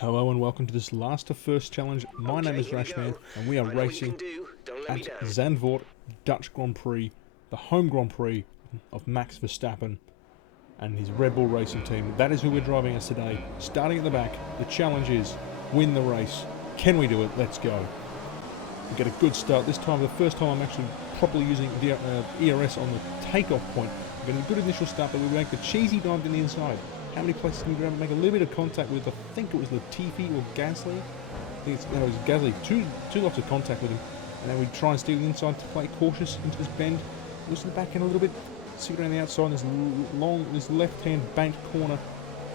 Hello and welcome to this last to first challenge. My name is Rashman and we are racing at Zandvoort Dutch Grand Prix, the home Grand Prix of Max Verstappen and his Red Bull racing team. That is who we're driving us today. Starting at the back, the challenge is win the race. Can we do it? Let's go. We get a good start. This time, the first time I'm actually properly using the ERS on the takeoff point. We get a good initial start, but we make the cheesy dive to the inside. How many places can we make a little bit of contact with? I think it was Latifi or Gasly. I think it was Gasly. Two lots of contact with him. And then we try and steal the inside to play cautious into this bend. Loosen the back end a little bit. See around the outside. This left-hand banked corner.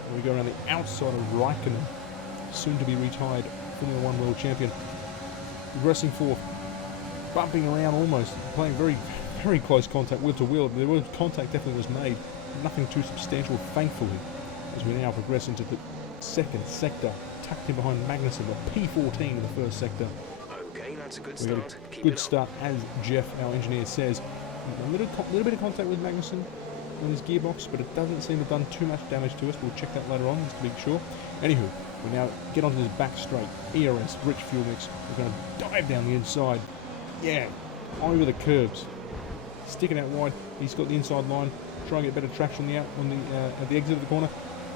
And we go around the outside of Raikkonen, soon to be retired Formula 1 world champion. Progressing forth, bumping around almost, playing very, very close contact wheel to wheel. The word contact definitely was made. Nothing too substantial, thankfully. As we now progress into the second sector, tucked in behind Magnussen, the P14 in the first sector. Okay, that's a good We start. got a good start, as Jeff, our engineer, says. A little bit of contact with Magnussen on his gearbox, but it doesn't seem to have done too much damage to us. We'll check that later on, just to be sure. Anywho, we now get onto this back straight. ERS, rich fuel mix. We're going to dive down the inside. Yeah, over the curves. Sticking out wide. He's got the inside line. Try and get better traction at the exit of the corner.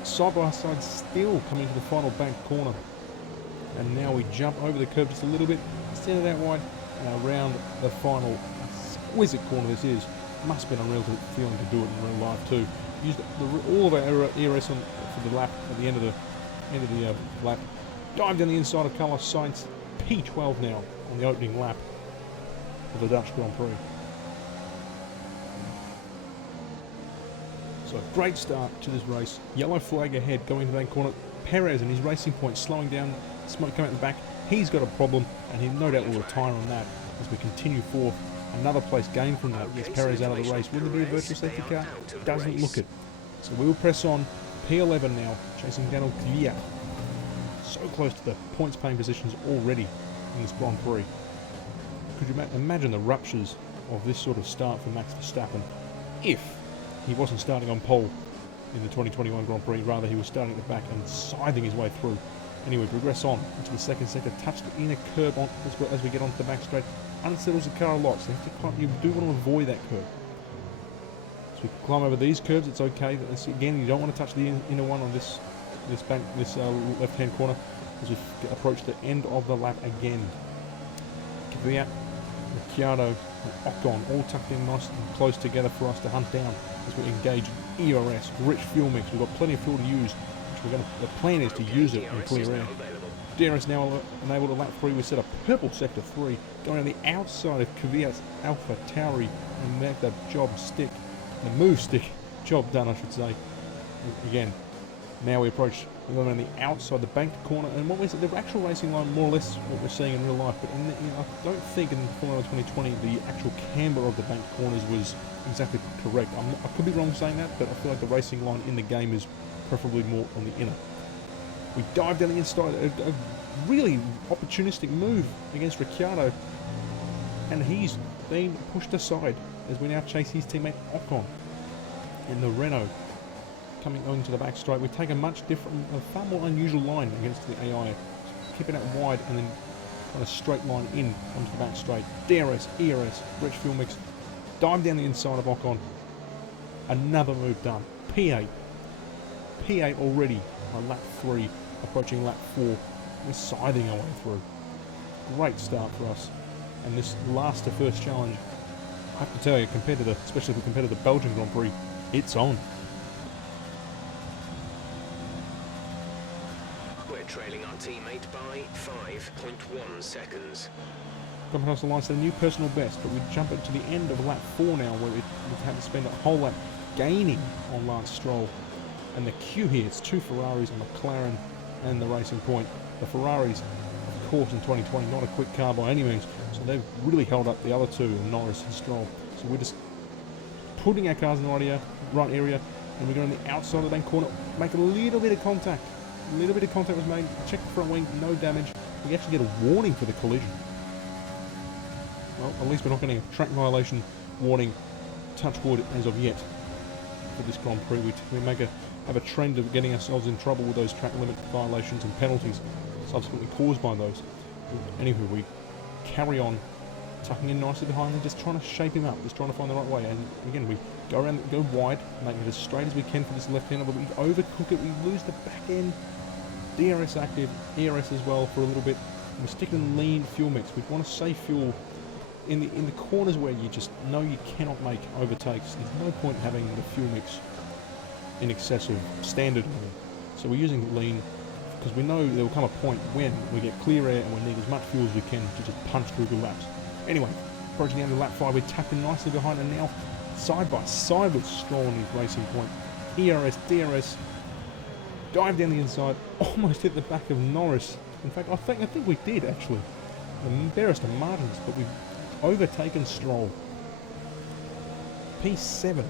Side by side, still coming to the final bank corner. And now we jump over the curb just a little bit, extend it out wide, and around the final exquisite corner this is. Must have been a real feeling to do it in real life too. Used all of our ERS for the lap at the end of the lap. Dive down the inside of Carlos Sainz, P12 now on the opening lap of the Dutch Grand Prix. So great start to this race. Yellow flag ahead going to that corner. Perez and his racing point slowing down. Smoke coming out the back. He's got a problem and he no doubt will retire on that as we continue forth. Another place gained from that. Gets Perez out of the race. Will there be a virtual safety car? Doesn't look it. So we'll press on. P11 now, chasing down Kvyat. So close to the points paying positions already in this Grand Prix. Could you imagine the ruptures of this sort of start for Max Verstappen if he wasn't starting on pole in the 2021 Grand Prix, rather he was starting at the back and scything his way through. Anyway, progress on into the second sector, touch the inner curb on as we get onto the back straight. Unsettles the car a lot, so you do want to avoid that curb. So we can climb over these curbs, it's okay. Again, you don't want to touch the inner one on this left-hand corner as we approach the end of the lap again. Kvyat, Ricciardo, and Ocon all tucked in nice and close together for us to hunt down as we engage ERS, rich fuel mix. We've got plenty of fuel to use. The plan is to use it in clear air. DRS now enabled at lap 3. We set a purple sector 3, going on the outside of Kvyat's Alpha Tauri and make the job stick. The move stick job done, I should say. Again, now we approach, we're going on the outside, the banked corner, and what was it? The actual racing line, more or less what we're seeing in real life, but I don't think in Formula 2020 the actual camber of the banked corners was exactly correct. I could be wrong saying that, but I feel like the racing line in the game is preferably more on the inner. We dive down the inside, a really opportunistic move against Ricciardo, and he's been pushed aside as we now chase his teammate Ocon in the Renault. Coming into the back straight, we take a much different, a far more unusual line against the AI. Keeping it wide and then kind of straight line in onto the back straight. DRS, ERS, rich fuel mix. Dive down the inside of Ocon. Another move done. P8. P8 already on lap 3, approaching lap 4. We're scything our way through. Great start for us. And this last to first challenge, I have to tell you, especially if we compare to the Belgian Grand Prix, it's on. Trailing our teammate by 5.1 seconds. Coming across the line to the new personal best, but we jump into the end of lap 4 now, where we've had to spend a whole lap gaining on Lance Stroll. And the queue here, it's two Ferraris, a McLaren and the Racing Point. The Ferraris, of course, in 2020, not a quick car by any means, so they've really held up the other two, Norris and Stroll. So we're just putting our cars in the right area, and we're going on the outside of the bank corner, make a little bit of contact. A little bit of contact was made, check the front wing, no damage. We actually get a warning for the collision. Well, at least we're not getting a track violation warning, touch wood, as of yet, for this Grand Prix. We make a have a trend of getting ourselves in trouble with those track limit violations and penalties subsequently caused by those. Anywho, we carry on tucking in nicely behind and just trying to shape him up, just trying to find the right way. And again, we go around, go wide, making it as straight as we can for this left-hander, but we overcook it, we lose the back end. DRS active, ERS as well for a little bit. We're sticking lean fuel mix. We want to save fuel in the corners where you just know you cannot make overtakes. There's no point having the fuel mix in excess of standard level. So we're using lean because we know there will come a point when we get clear air and we need as much fuel as we can to just punch through the laps. Anyway, approaching the end of lap 5, we're tapped in nicely behind and now side by side with Stroll on his racing point. ERS, DRS, dive down the inside, almost hit the back of Norris. In fact, I think we did actually. Embarrassed the Martins, but we've overtaken Stroll. P7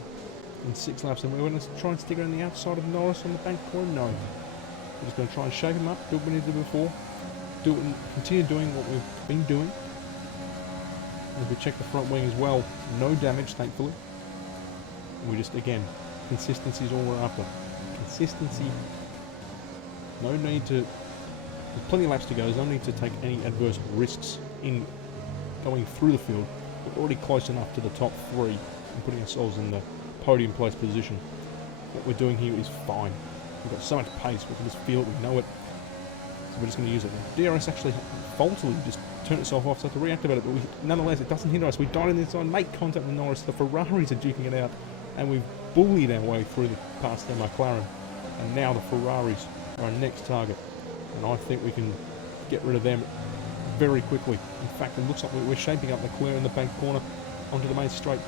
in 6 laps, and we're going to try and stick around the outside of Norris on the bank corner. No, we're just going to try and shape him up, do what we did before, continue doing what we've been doing. As we check the front wing as well, no damage thankfully. And we just, again, consistency is all we're after. Consistency. No need to, there's plenty of laps to go, there's no need to take any adverse risks in going through the field. We're already close enough to the top 3 and putting ourselves in the podium place position. What we're doing here is fine. We've got so much pace, we can just feel it, we know it. So we're just going to use it. DRS actually faultily just turned itself off, so I have to reactivate it, but nonetheless it doesn't hinder us. We dive in the inside, make contact with Norris, the Ferraris are duking it out, and we've bullied our way through past their McLaren. And now the Ferraris are our next target. And I think we can get rid of them very quickly. In fact, it looks like we're shaping up the clear in the bank corner onto the main straight.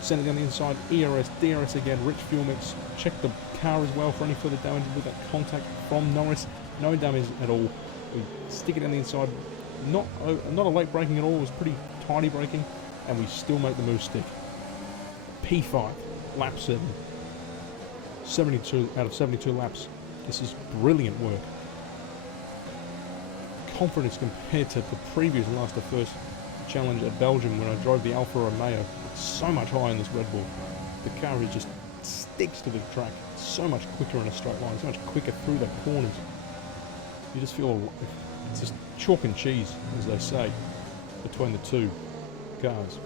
Send it down the inside, ERS, DRS again, rich fuel mix. Check the car as well for any further damage with that contact from Norris. No damage at all. We stick it down the inside. Not a late braking at all, it was pretty tidy braking, and we still make the move stick. P5, lap 7. 72 out of 72 laps. This is brilliant work. Confidence compared to the previous last, the first challenge at Belgium when I drove the Alfa Romeo. So much higher in this Red Bull. The car just sticks to the track so much quicker in a straight line, so much quicker through the corners. You just feel it's just chalk and cheese, as they say, between the two cars.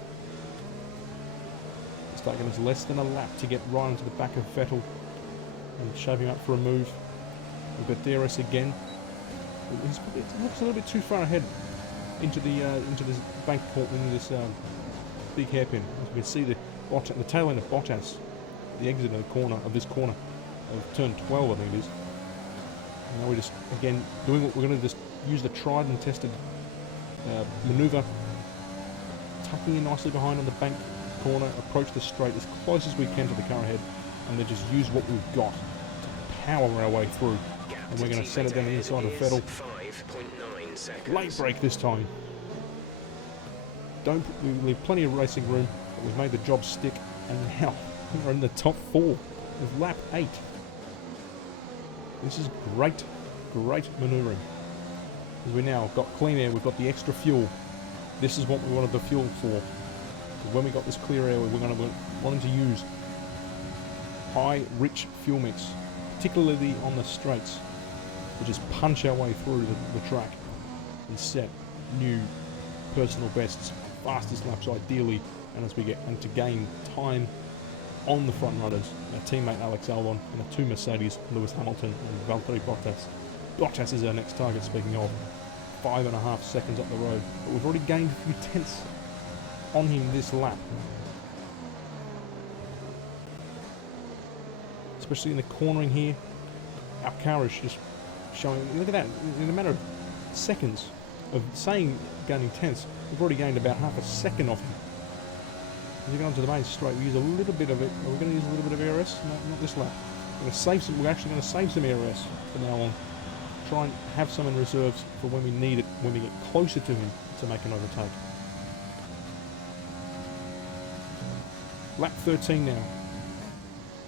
It's taken us less than a lap to get right into the back of Vettel and shaping up for a move. We've got DRS again. It looks a little bit too far ahead into this bank port, into this big hairpin. As you can see the tail end of Bottas, the exit of the corner of this corner of turn 12, I think it is. And now we're just again doing what we're going to just use the tried and tested manoeuvre, tucking in nicely behind on the bank corner, approach the straight as close as we can to the car ahead, and then just use what we've got to power our way through. And we're going to send it down the inside of Vettel. Late break this time. We leave plenty of racing room, but we've made the job stick, and now we're in the top 4 with lap 8. This is great manoeuvring. As we now got clean air, we've got the extra fuel. This is what we wanted the fuel for. Because when we got this clear air, we're going to wanting to use high, rich fuel mix, particularly on the straights, to just punch our way through the track and set new personal bests, fastest laps ideally, and as we get and to gain time on the front runners, our teammate Alex Albon and the 2 Mercedes, Lewis Hamilton and Valtteri Bottas. Bottas is our next target, speaking of, 5.5 seconds up the road, but we've already gained a few tenths on him this lap. Especially in the cornering here, our car is just showing, look at that, in a matter of seconds of saying gaining tenths, we've already gained about half a second off him. As we go onto the main straight, we use a little bit of it. We're going to use a little bit of ERS, no, not this lap. We're actually going to save some ERS from now on. Try and have some in reserves for when we need it, when we get closer to him to make an overtake. Lap 13 now.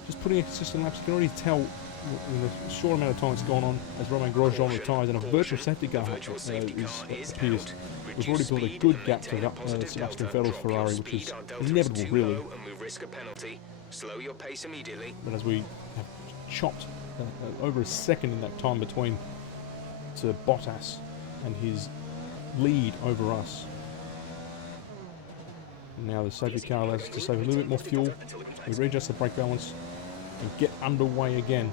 Just putting a consistent laps. You can already tell in the short amount of time it's gone on as Romain Grosjean retires and a virtual safety car appears. We've already built a good gap to Sebastian Vettel's Ferrari, which is inevitable really. But as we have chopped over a second in that time between to Bottas and his lead over us. And now the safety car allows us to save a little bit more fuel. We readjust the brake balance and get underway again.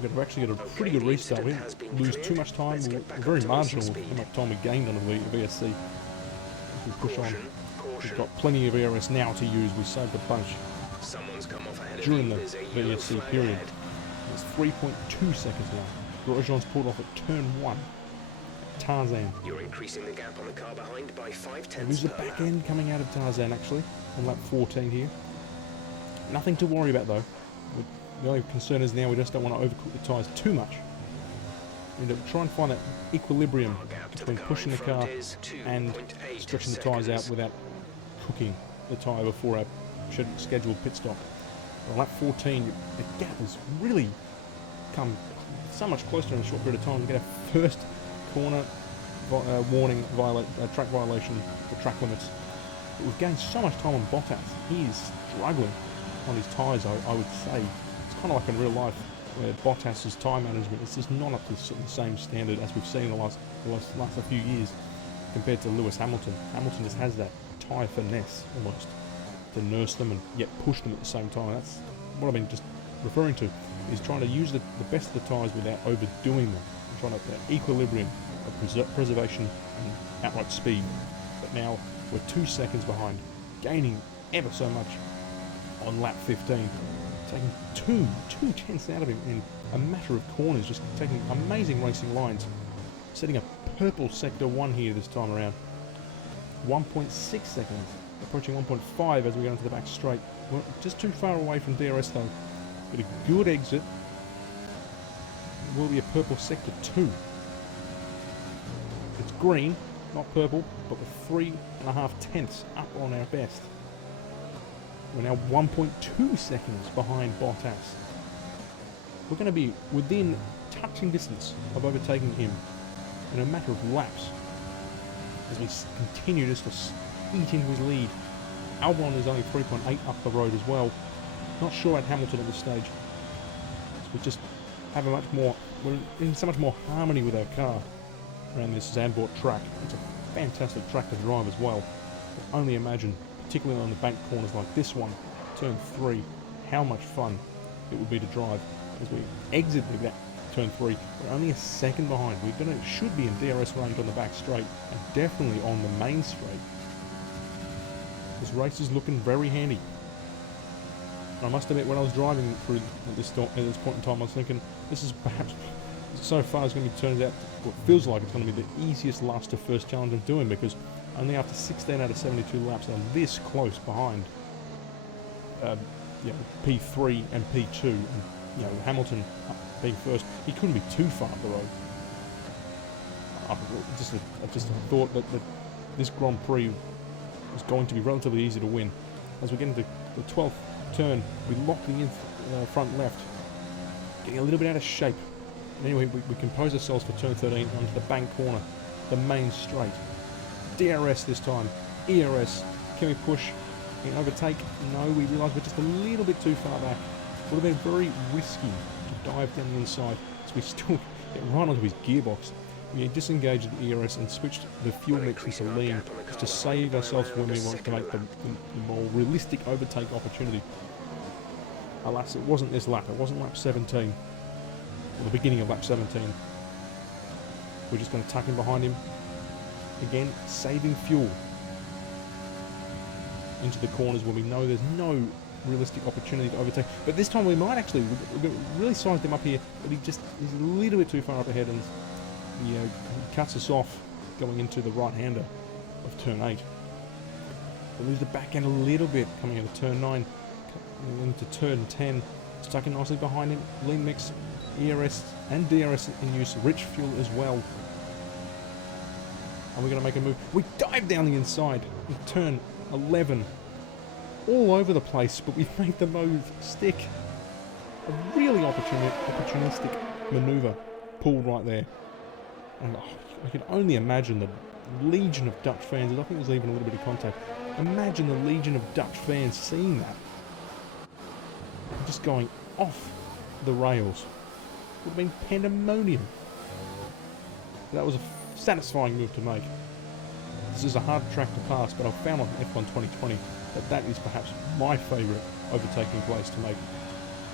We've actually got a pretty good restart. We didn't lose too much time. We're very marginal with how much time we gained on the VSC. As we push on, we've got plenty of ERS now to use. We saved a bunch during the VSC period. It's 3.2 seconds now. Grosjean's pulled off at turn 1. Tarzan. You're increasing the gap on the car behind by 5/10. Lose the back end coming out of Tarzan actually on lap 14 here. Nothing to worry about though. The only concern is now we just don't want to overcook the tyres too much. We need to try and find that equilibrium between pushing the car and stretching the tyres out without cooking the tyre before our scheduled pit stop. On lap 14, the gap has really come so much closer in a short period of time. We get our first corner warning, track violation for track limits. But we've gained so much time on Bottas. He is struggling on his tyres, I would say. It's kind of like in real life, where Bottas's tyre management is just not up to the same standard as we've seen in the last few years compared to Lewis Hamilton. Hamilton just has that tyre finesse almost to nurse them and yet push them at the same time. That's what I've been just referring to, is trying to use the best of the tyres without overdoing them. And trying to have that equilibrium of preservation and outright speed. But now we're 2 seconds behind, gaining ever so much on lap 15. Taking two tenths out of him in a matter of corners, just taking amazing racing lines. Setting a purple sector 1 here this time around. 1.6 seconds, approaching 1.5 as we go into the back straight. We're just too far away from DRS though. Got a good exit. Will be a purple sector 2. It's green, not purple, but we're 3.5 tenths up on our best. We're now 1.2 seconds behind Bottas. We're going to be within touching distance of overtaking him in a matter of laps as we continue just to eat into his lead. Albon is only 3.8 up the road as well. Not sure about Hamilton at this stage. So we just have we're in so much more harmony with our car around this Zandvoort track. It's a fantastic track to drive as well. But only imagine, particularly on the bank corners like this one, turn 3, how much fun it would be to drive. As we exit that turn 3, we're only a second behind. Should be in DRS range on the back straight, and definitely on the main straight. This race is looking very handy. And I must admit, when I was driving through at this point in time, I was thinking, this is perhaps, so far as going to be, turns out, what feels like it's going to be the easiest last to first challenge I'm doing, because only after 16 out of 72 laps I'm this close behind P3 and P2, and Hamilton being first. He couldn't be too far up the road. I just thought that this Grand Prix was going to be relatively easy to win. As we get into the 12th turn, we lock the front left, getting a little bit out of shape. And anyway, we compose ourselves for turn 13 onto the bank corner, the main straight. DRS this time, ERS. Can we push? Can we overtake? No, we realise we're just a little bit too far back. It would have been very risky to dive down the inside, so we still get right onto his gearbox. We disengaged the ERS and switched the fuel mix into lean just to save ourselves when we want to make the more realistic overtake opportunity. Alas, it wasn't this lap. It wasn't lap 17, or the beginning of lap 17. We're just going to tuck in behind him. Again, saving fuel into the corners when we know there's no realistic opportunity to overtake. But this time we might actually, we've really sized him up here, but he's a little bit too far up ahead, and he cuts us off going into the right-hander of turn 8. We lose the back end a little bit coming into turn 9, into turn 10, stuck in nicely behind him. Lean mix, ERS and DRS in use, rich fuel as well. And we're going to make a move. We dive down the inside in turn 11. All over the place, but we've made the move stick. A really opportunistic manoeuvre pulled right there. And I can only imagine the legion of Dutch fans, and I think there's even a little bit of contact. Imagine the legion of Dutch fans seeing that. Just going off the rails. would have been pandemonium. That was a satisfying move to make. This is a hard track to pass, but I've found on F1 2020 that is perhaps my favourite overtaking place to make.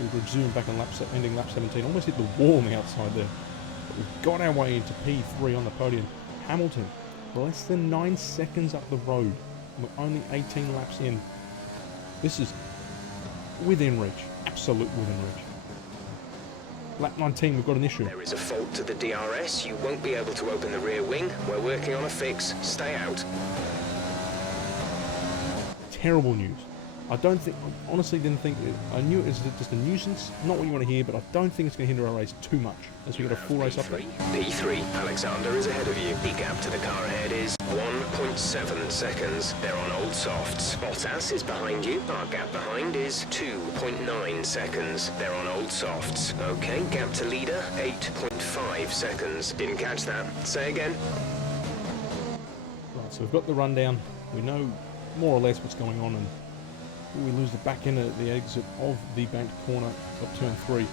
We resume back on ending lap 17, almost hit the wall on the outside there. But we've got our way into P3 on the podium. Hamilton, less than 9 seconds up the road. We're only 18 laps in. This is within reach, absolute within reach. Lap 19, we've got an issue. There is a fault to the DRS. You won't be able to open the rear wing. We're working on a fix. Stay out. Terrible news. I honestly didn't think, I knew it was just a nuisance, not what you want to hear, but I don't think it's going to hinder our race too much, as we got a full race update. P3, Alexander is ahead of you. The gap to the car ahead is 1.7 seconds. They're on old softs. Bottas is behind you. Our gap behind is 2.9 seconds. They're on old softs. Okay, gap to leader, 8.5 seconds. Didn't catch that. Say again. Right, so we've got the rundown. We know more or less what's going on, and we lose the back end at the exit of the banked corner of turn 3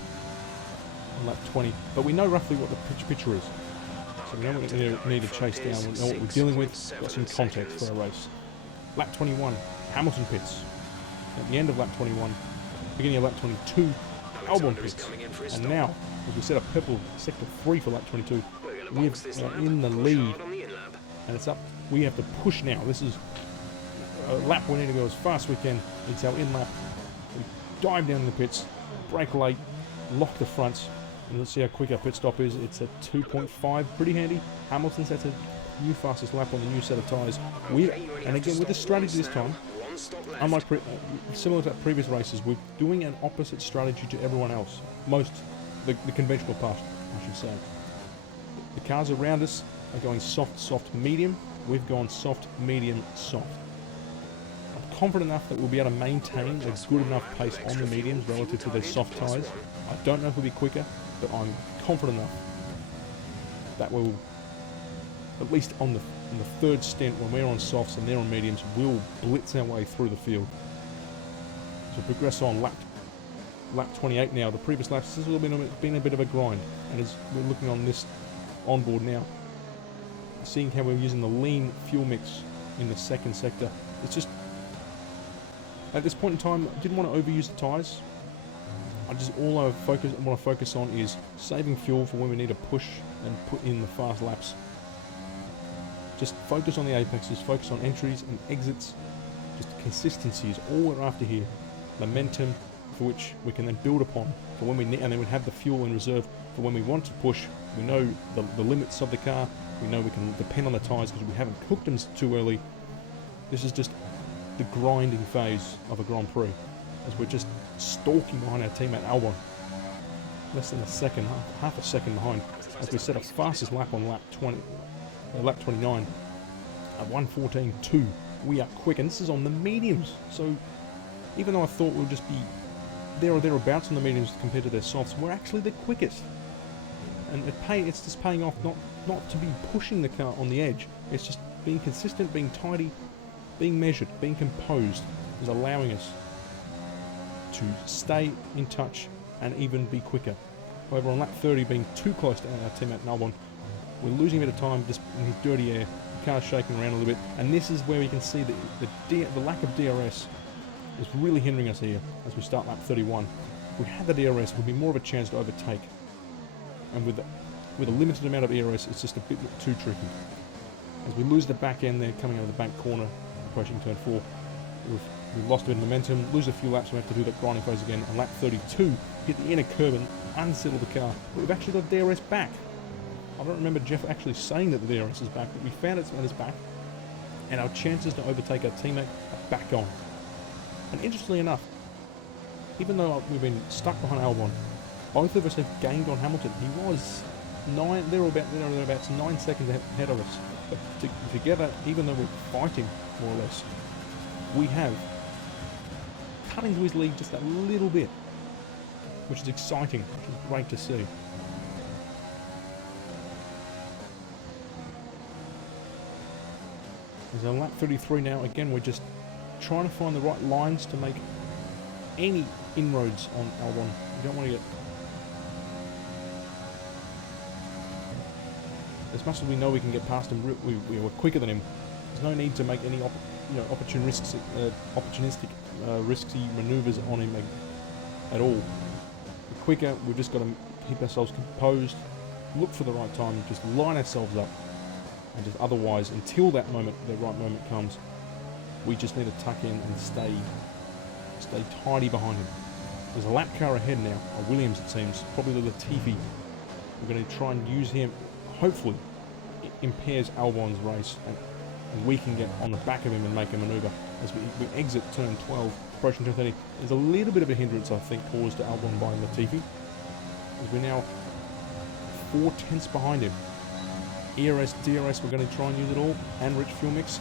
on lap 20. But we know roughly what the picture is. So we know what we need to chase down. We know what we're dealing with. Got some context for our race. Lap 21, Hamilton pits. At the end of lap 21, beginning of lap 22, Albon pits. And now, as we set up purple sector 3 for lap 22, we're in the lead. And it's up. We have to push now. This is a lap we need to go as fast as we can. It's our in lap. We dive down in the pits, brake late, lock the fronts, and let's see how quick our pit stop is. It's a 2.5, pretty handy. Hamilton's at a new fastest lap on the new set of tyres. And again, with the strategy this time, unlike similar to previous races, we're doing an opposite strategy to everyone else. The conventional part, I should say. The cars around us are going soft, soft, medium. We've gone soft, medium, soft. I'm confident enough that we'll be able to maintain a good enough pace on the mediums relative to their soft tyres. I don't know if we'll be quicker, but I'm confident enough that we'll, at least on the third stint when we're on softs and they're on mediums, we'll blitz our way through the field. So progress on lap 28 now. The previous laps, this has been a bit of a grind, and as we're looking on this onboard now, seeing how we're using the lean fuel mix in the second sector, it's just, at this point in time, I didn't want to overuse the tyres. All I want to focus on is saving fuel for when we need to push and put in the fast laps. Just focus on the apexes, focus on entries and exits. Just consistency is all we're after here. Momentum for which we can then build upon for when we need, and then we have the fuel in reserve for when we want to push. We know the limits of the car. We know we can depend on the tyres because we haven't cooked them too early. This is just the grinding phase of a Grand Prix, as we're just stalking behind our teammate Albon. Less than a second, half a second behind, as we set our fastest lap on lap 29 at 1:14.2. We are quick, and this is on the mediums. So even though I thought we'll just be there or thereabouts on the mediums compared to their softs, we're actually the quickest. And it's just paying off not to be pushing the car on the edge. It's just being consistent, being tidy, being measured, being composed is allowing us to stay in touch and even be quicker. However, on lap 30, being too close to our teammate Albon, we're losing a bit of time just in his dirty air. The car's shaking around a little bit, and this is where we can see the lack of DRS is really hindering us here as we start lap 31. If we had the DRS, it would be more of a chance to overtake. And with a limited amount of DRS, it's just a bit too tricky. As we lose the back end there, coming out of the bank corner, approaching turn 4, we've lost a bit of momentum, lose a few laps, we have to do that grinding phase again. On lap 32, hit the inner curb and unsettle the car. But we've actually got DRS back. I don't remember Jeff actually saying that the DRS is back, but we found it's back, and our chances to overtake our teammate are back on. And interestingly enough, even though we've been stuck behind Albon, both of us have gained on Hamilton. He was thereabouts 9 seconds ahead of us. But together, even though we're fighting more or less, we have cut into his lead just a little bit, which is exciting, which is great to see. As on lap 33 now, again, we're just trying to find the right lines to make any inroads on Albon. We don't want to get as much as we know we can get past him, we were quicker than him. There's no need to make any opportunistic risky manoeuvres on him at all. The quicker, we've just got to keep ourselves composed, look for the right time, just line ourselves up, and just otherwise, until that moment, the right moment comes, we just need to tuck in and stay tidy behind him. There's a lap car ahead now, a Williams it seems, probably the Latifi. We're going to try and use him, hopefully it impairs Albon's race, and we can get on the back of him and make a manoeuvre. As we exit turn 12, approaching turn 30, there's a little bit of a hindrance, I think, caused to Albon by Latifi, as we're now 4 tenths behind him. ERS, DRS, we're going to try and use it all, and rich fuel mix.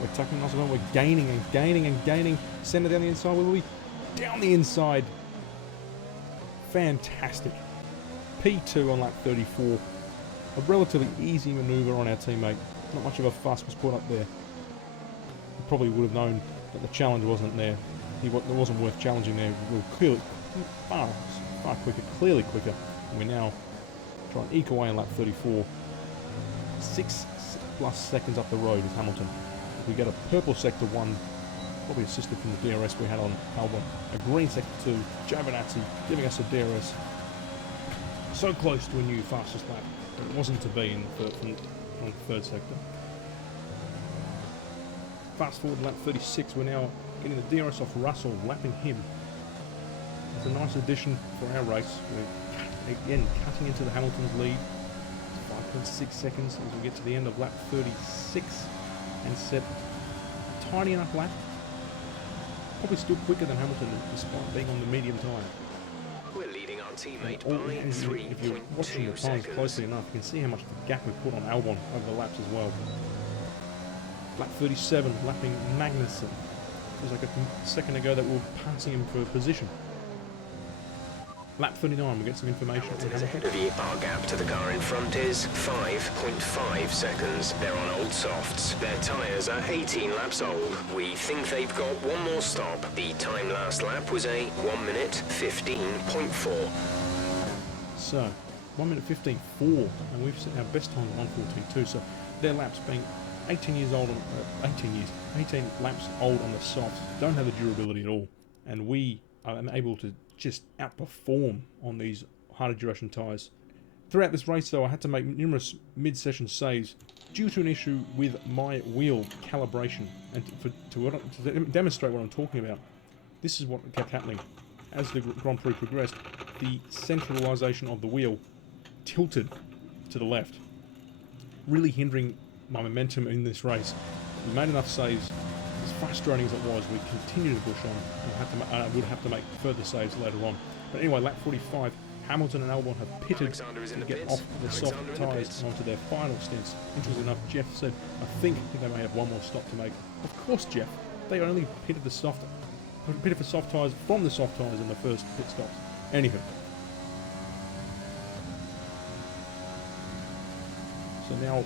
We're tucking us along, we're gaining and gaining and gaining. Center down the inside, where will we? Down the inside. Fantastic. P2 on lap 34. A relatively easy manoeuvre on our teammate. Not much of a fuss was put up there. He probably would have known that the challenge wasn't there. It wasn't worth challenging there. We were clearly far quicker, clearly quicker. And we now try and eke away on lap 34. 6+ seconds up the road is Hamilton. If we get a purple sector 1, probably assisted from the DRS we had on Albon. A green sector 2, Giovinazzi giving us a DRS. So close to a new fastest lap, but it wasn't to be from the third sector. Fast forward lap 36, we're now getting the DRS off Russell, lapping him. It's a nice addition for our race. We're again cutting into the Hamilton's lead. 5.6 seconds as we get to the end of lap 36 and set a tiny enough lap. Probably still quicker than Hamilton despite being on the medium tyre. We're leading our teammate by if you're watching the 3.2 times seconds. closely enough, you can see how much the gap we put on Albon over the laps as well. Lap 37, lapping Magnussen. It was like a second ago that we were passing him for a position. Lap 39, we get some information. Hamilton is ahead of you. Our gap to the car in front is 5.5 seconds. They're on old softs. Their tyres are 18 laps old. We think they've got one more stop. The time last lap was a 1 minute 15.4. So, 1 minute 15.4, and we've set our best time at 1:14.2. So, their laps being 18 laps old on the softs, don't have the durability at all, and we are able to just outperform on these harder duration tyres. Throughout this race though, I had to make numerous mid-session saves due to an issue with my wheel calibration, and to demonstrate what I'm talking about, this is what kept happening. As the Grand Prix progressed, the centralisation of the wheel tilted to the left, really hindering my momentum in this race. We made enough saves. As frustrating as it was, we continued to push on. I would have to make further saves later on. But anyway, lap 45, Hamilton and Albon have pitted to get off the soft tyres onto their final stints. Interesting enough, Jeff said, I think they may have one more stop to make. Of course, Jeff. They only pitted for soft tyres from the soft tyres in the first pit stops. Anywho. So now,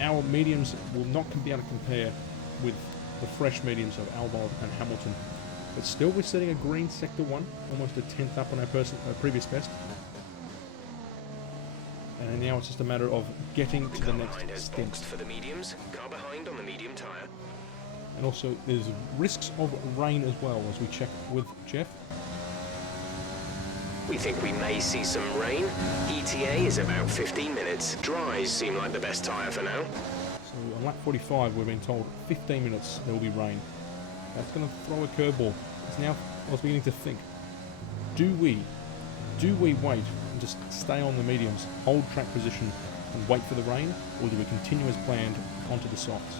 our mediums will not be able to compare with the fresh mediums of Albon and Hamilton. But still, we're setting a green sector 1, almost a 10th up on our previous best. And now it's just a matter of getting to the next stint. For the mediums, car behind on the medium tyre. And also, there's risks of rain as well, as we check with Jeff. We think we may see some rain. ETA is about 15 minutes. Dries seem like the best tyre for now. So on lap 45, we've been told 15 minutes there will be rain. That's going to throw a curveball. It's now I was beginning to think, do we wait and just stay on the mediums, hold track position and wait for the rain, or do we continue as planned onto the softs?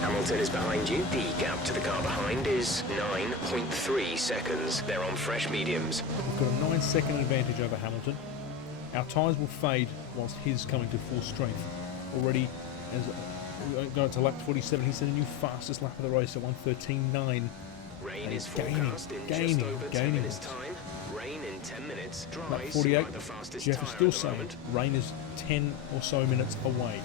Hamilton is behind you. The gap to the car behind is 9.3 seconds. They're on fresh mediums. We've got a 9-second advantage over Hamilton. Our tyres will fade whilst his coming to full strength. Already, as we go to lap 47, he's set a new fastest lap of the race at 1:13.9. Rain is forecast in just over 10 minutes time. Rain in 10 minutes. Lap Dries 48, like the fastest Jeff is tyre still at the saying moment. rain is 10 or so minutes away.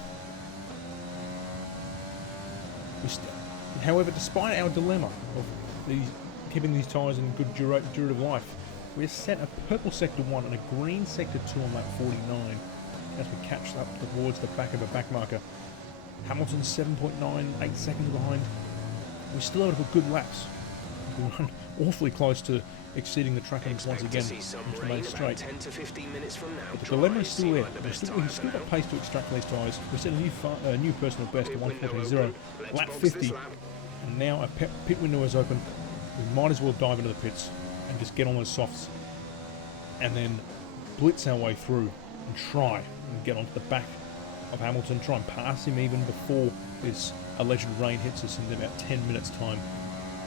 However, despite our dilemma of keeping these tyres in good durative life, we're set a purple sector 1 and a green sector 2 on lap 49. as we catch up towards the back of a back marker. Hamilton 7.98 seconds behind. We still have got good laps. We run awfully close to exceeding the track limits once again into the main straight. But the dilemma is still there. We've still got pace to extract these tyres. We set a new personal best of 1:14.0, lap 50, and now a pit window is open. We might as well dive into the pits and just get on those softs and then blitz our way through and try and get onto the back of Hamilton, try and pass him even before this alleged rain hits us in about 10 minutes time.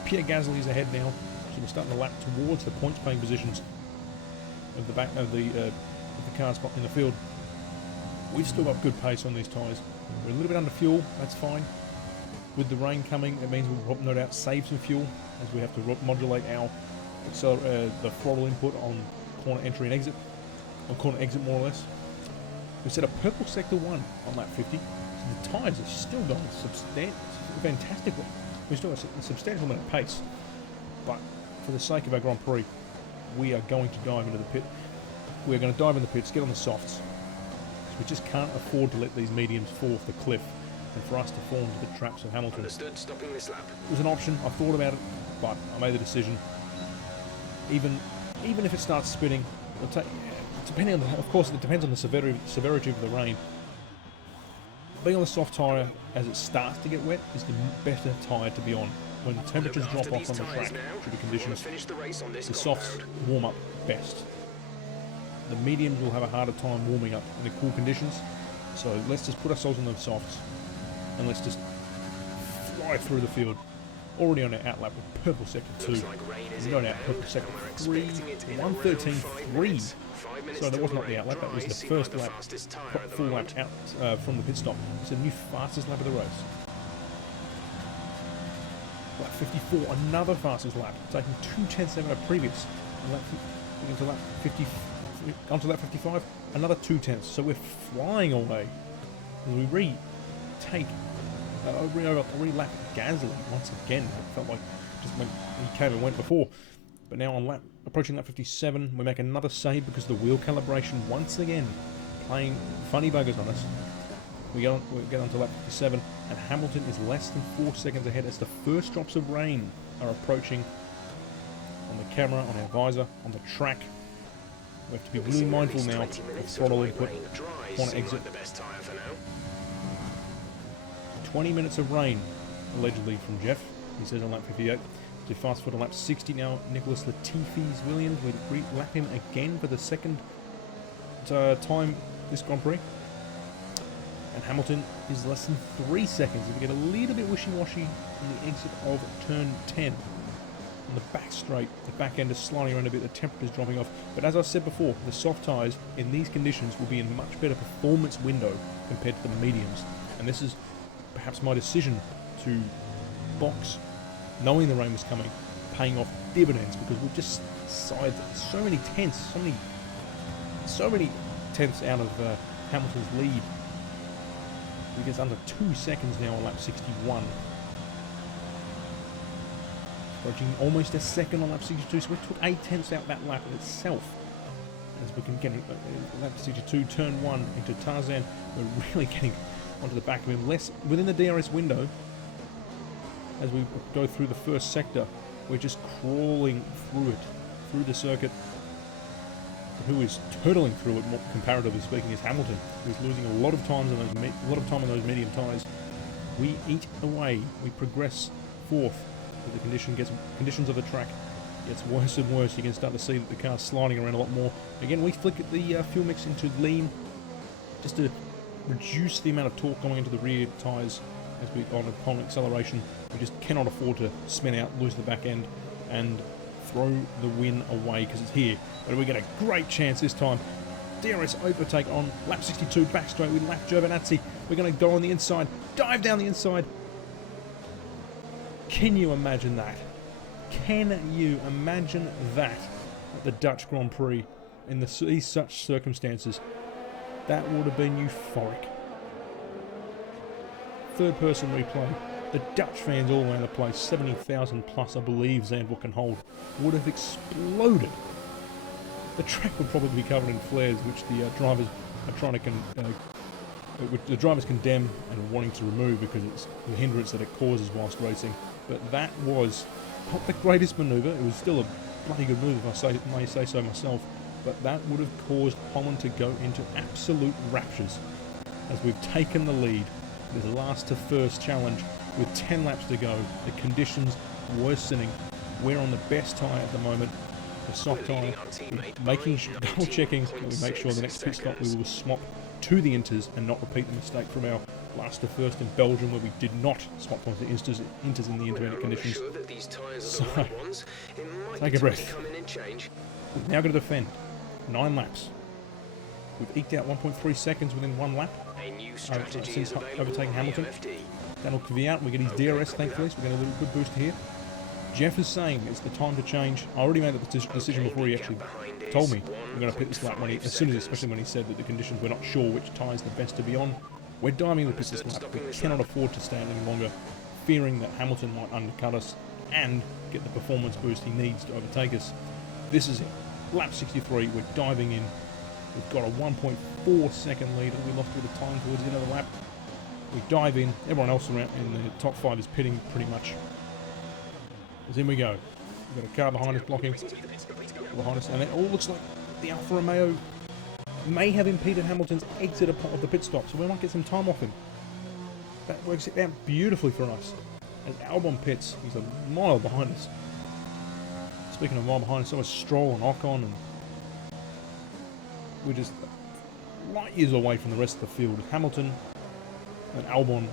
Pierre Gasly is ahead now, so we're starting to lap towards the points paying positions of the back of the cars in the field. We've still got good pace on these tyres. We're a little bit under fuel, that's fine. With the rain coming, it means we'll no doubt save some fuel as we have to modulate our the throttle input on corner entry and exit, or corner exit more or less. We set a purple sector 1 on lap 50, so the tyres are still going fantastically. We still have a substantial amount of pace, but for the sake of our Grand Prix, we are going to dive into the pit. We're going to dive in the pits, get on the softs, because we just can't afford to let these mediums fall off the cliff and for us to fall into the traps of Hamilton. Understood, stopping this lap. It was an option, I thought about it, but I made the decision. Even if it starts spinning, it'll take, depending on of course it depends on the severity of the rain. Being on the soft tyre as it starts to get wet is the better tyre to be on. When the temperatures drop off on the track due to conditions, the softs warm up best. The mediums will have a harder time warming up in the cool conditions, so let's just put ourselves on those softs and let's just fly through the field. Already on our outlap with purple sector 2. We're going out purple sector 3, 1:13.3. So that was not the outlap, that was the first lap, full lap out from the pit stop. It's the new fastest lap of the race. Lap 54, another fastest lap, taking 2/10 out of previous. Into lap 50, onto lap 55, another 2/10. So we're flying away as we re-lap Gasly once again. It felt like just when he came and went before. But now on approaching lap 57, we make another save because the wheel calibration once again playing funny buggers on us. We get on to lap 57, and Hamilton is less than 4 seconds ahead as the first drops of rain are approaching on the camera, on our visor, on the track. We have to be really mindful now of throttle input, corner exit. 20 minutes of rain, allegedly from Jeff, he says on lap 58. So fast forward to lap 60 now, Nicholas Latifi's Williams. We lap him again for the second time this Grand Prix. And Hamilton is less than 3 seconds. If we get a little bit wishy-washy on the exit of turn 10. On the back straight, the back end is sliding around a bit, the temperature's dropping off. But as I said before, the soft tyres in these conditions will be in much better performance window compared to the mediums. And this is perhaps my decision to box, knowing the rain was coming, paying off dividends, because we've just sided so many tenths out of Hamilton's lead. He gets under 2 seconds now on lap 61. Approaching almost a second on lap 62, so we took 8 tenths out that lap in itself. As we can get lap 62, turn 1 into Tarzan, we're really getting onto the back of him. Less within the DRS window, as we go through the first sector, we're just crawling through the circuit. Who is turtling through it, more comparatively speaking, is Hamilton, who's losing a lot of time on those medium tyres. We eat away, we progress forth. As the conditions of the track gets worse and worse, you can start to see that the car's sliding around a lot more. Again, we flick the fuel mix into lean, just to reduce the amount of torque going into the rear tyres as we on acceleration. We just cannot afford to spin out, lose the back end, and throw the win away because it's here. But we get a great chance this time. DRS overtake on lap 62, back straight. We lap Giovinazzi. We're going to go on the inside, dive down the inside. Can you imagine that? Can you imagine that at the Dutch Grand Prix in these such circumstances? That would have been euphoric. Third person replay. The Dutch fans all around the place, 70,000 plus, I believe Zandvoort can hold, would have exploded. The track would probably be covered in flares, which the drivers are trying to which the drivers condemn and wanting to remove because it's the hindrance that it causes whilst racing. But that was not the greatest manoeuvre. It was still a bloody good move, if I may say so myself. But that would have caused Holland to go into absolute raptures as we've taken the lead. This last to first challenge with 10 laps to go. The conditions worsening. We're on the best tyre at the moment, the soft tyre. Double checking that we make sure the next pit stop we will swap to the inters and not repeat the mistake from our last to first in Belgium, where we did not swap onto inters in the intermediate conditions. So, take a breath. We've now got to defend 9 laps. We've eked out 1.3 seconds within 1 lap since overtaking Hamilton. That'll Kvyat, we get his DRS thankfully, so we're getting a little good boost here. Jeff is saying it's the time to change. I already made the decision before he actually told me we're going to pit this lap, especially when he said that the conditions, we're not sure which tyre is the best to be on. We're diving into this lap. We cannot afford to stand any longer, fearing that Hamilton might undercut us and get the performance boost he needs to overtake us. This is it. Lap 63, we're diving in. We've got a 1.4 second lead that we lost a bit of time towards the end of the lap. We dive in. Everyone else around in the top 5 is pitting pretty much. As in we go. We've got a car behind us blocking. Behind us, and it all looks like the Alfa Romeo may have impeded Hamilton's exit of the pit stop, so we might get some time off him. That works it out beautifully for us. As Albon pits, he's a mile behind us. Speaking of a mile behind us, so is Stroll and Ocon, and we're just light years away from the rest of the field. Hamilton and Albon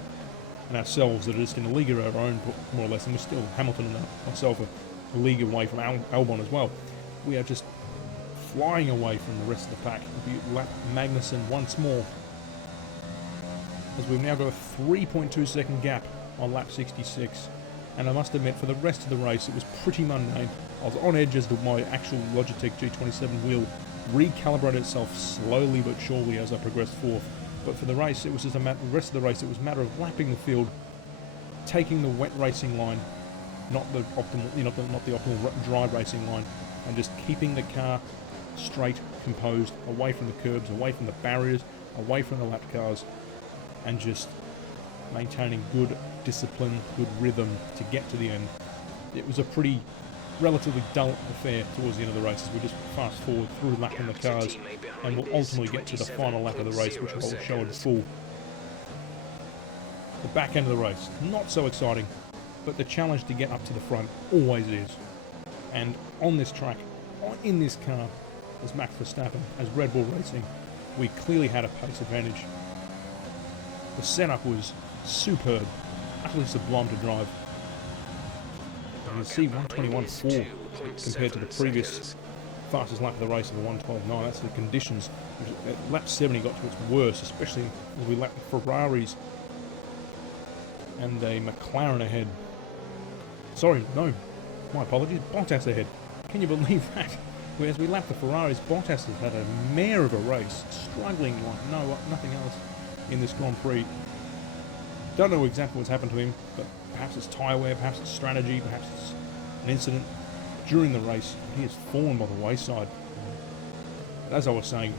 and ourselves that are just in a league of our own, more or less, and we're still, Hamilton and myself, a league away from Albon as well. We are just flying away from the rest of the pack. If you lap Magnussen once more, as we've now got a 3.2 second gap on lap 66, and I must admit for the rest of the race it was pretty mundane. I was on edge as my actual Logitech G27 wheel recalibrated itself slowly but surely as I progressed forth. But for the race, it was just the rest of the race, it was a matter of lapping the field, taking the wet racing line, not the optimal dry racing line, and just keeping the car straight, composed, away from the curbs, away from the barriers, away from the lap cars, and just maintaining good discipline, good rhythm to get to the end. It was a pretty relatively dull affair towards the end of the race as we just fast forward through lapping the cars, and we'll ultimately get to the final lap of the race, which I will show in full. The back end of the race, not so exciting, but the challenge to get up to the front always is. And on this track, in this car, as Max Verstappen, as Red Bull Racing, we clearly had a pace advantage. The setup was superb, utterly sublime to drive. And you see 121.4 compared to the previous fastest lap of the race of the 112.9. That's the conditions. At lap 70 got to its worst, especially as we lapped the Ferraris and a McLaren ahead. Sorry, no, my apologies, Bottas ahead. Can you believe that? Whereas we lapped the Ferraris, Bottas has had a mare of a race, struggling like nothing else in this Grand Prix. Don't know exactly what's happened to him, but perhaps it's tyre wear, perhaps it's strategy, perhaps it's an incident during the race. He has fallen by the wayside. But as I was saying,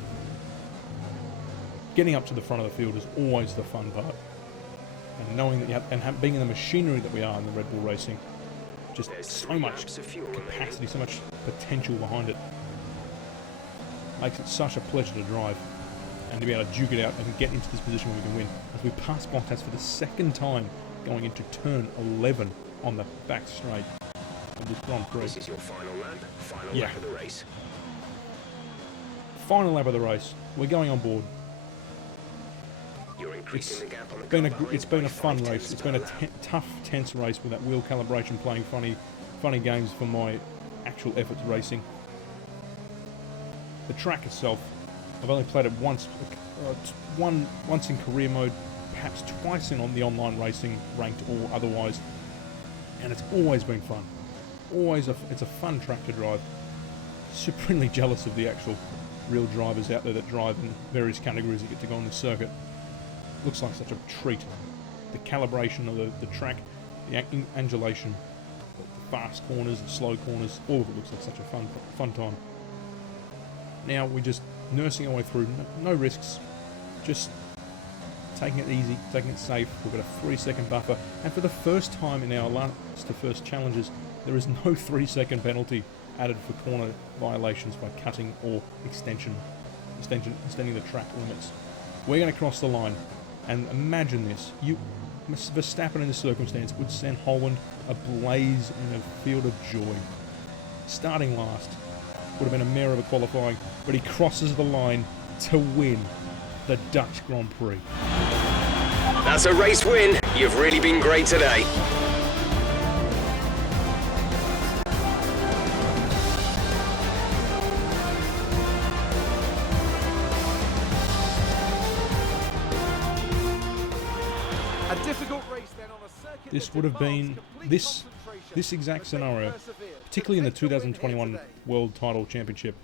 getting up to the front of the field is always the fun part. And knowing that you have, and being in the machinery that we are in the Red Bull Racing, just so much capacity, so much potential behind it, makes it such a pleasure to drive and to be able to duke it out and get into this position where we can win. As we pass Bottas for the second time going into turn 11 on the back straight of this Grand Prix. This is your final lap, lap of the race. Final lap of the race. We're going on board. It's been a fun race. It's been a tough, tense race with that wheel calibration playing funny games for my actual efforts racing. The track itself, I've only played it once in career mode, perhaps twice in on the online racing, ranked or otherwise, and it's always been fun. It's a fun track to drive. Supremely jealous of the actual real drivers out there that drive in various categories that get to go on this circuit. Looks like such a treat. The calibration of the track, the angulation, the fast corners, the slow corners, all of it looks like such a fun time. Now we're just nursing our way through, no risks, just taking it easy, taking it safe. We've got a 3-second buffer, and for the first time in our last to first challenges, there is no 3-second penalty added for corner violations by cutting or extending the track limits. We're going to cross the line, and imagine this: Verstappen in this circumstance would send Holland ablaze in a field of joy. Starting last would have been a mare of a qualifying, but he crosses the line to win the Dutch Grand Prix. That's a race win. You've really been great today. A difficult race then on a circuit. This would have been this exact scenario, particularly in the 2021 World Title Championship,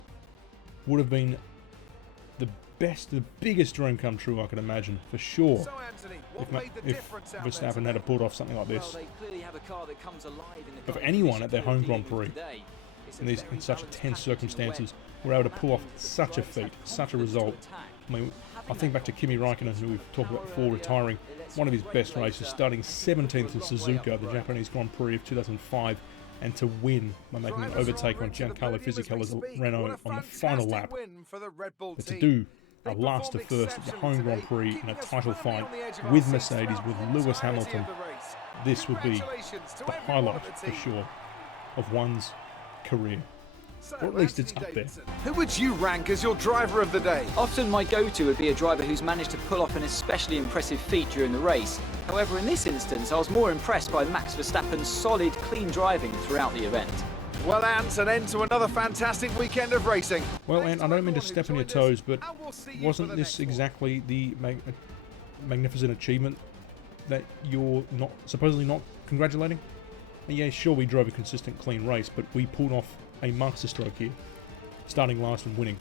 would have been the biggest dream come true I could imagine, for sure. If Verstappen had pulled off something like this. But for anyone at their home Grand Prix, in such tense circumstances, were able to pull off such a feat, such a result. I mean, I think back to Kimi Räikkönen, who we've talked about before, retiring one of his best races, starting 17th in Suzuka, the Japanese Grand Prix of 2005, and to win by making an overtake on Giancarlo Fisichella's Renault on the final lap. But to do a last to first at the home Grand Prix in a title fight with Mercedes, with Lewis Hamilton, this would be the highlight, for sure, of one's career. Or at least it's up there. Who would you rank as your driver of the day? Often my go-to would be a driver who's managed to pull off an especially impressive feat during the race. However, in this instance, I was more impressed by Max Verstappen's solid, clean driving throughout the event. Well, Ant, an end to another fantastic weekend of racing. Well, Ant, I don't mean to step on your toes, but wasn't this exactly the magnificent achievement that you're supposedly not congratulating? Yeah, sure, we drove a consistent, clean race, but we pulled off a masterstroke here, starting last and winning.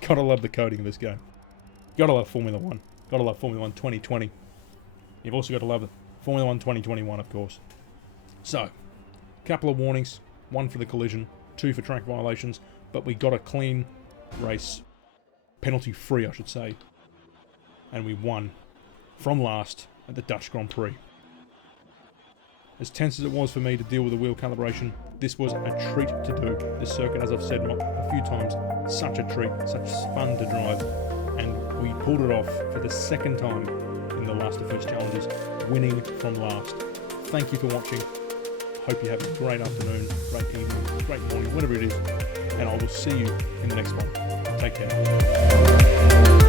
Gotta love the coding of this game. Gotta love Formula 1. Gotta love Formula 1 2020. You've also got to love Formula 1 2021, of course. So, couple of warnings. 1 for the collision, 2 for track violations, but we got a clean race. Penalty-free, I should say. And we won from last at the Dutch Grand Prix. As tense as it was for me to deal with the wheel calibration, this was a treat to do. This circuit, as I've said a few times, such a treat, such fun to drive. And we pulled it off for the second time in the last of first challenges, winning from last. Thank you for watching. Hope you have a great afternoon, great evening, great morning, whatever it is. And I will see you in the next one. Take care.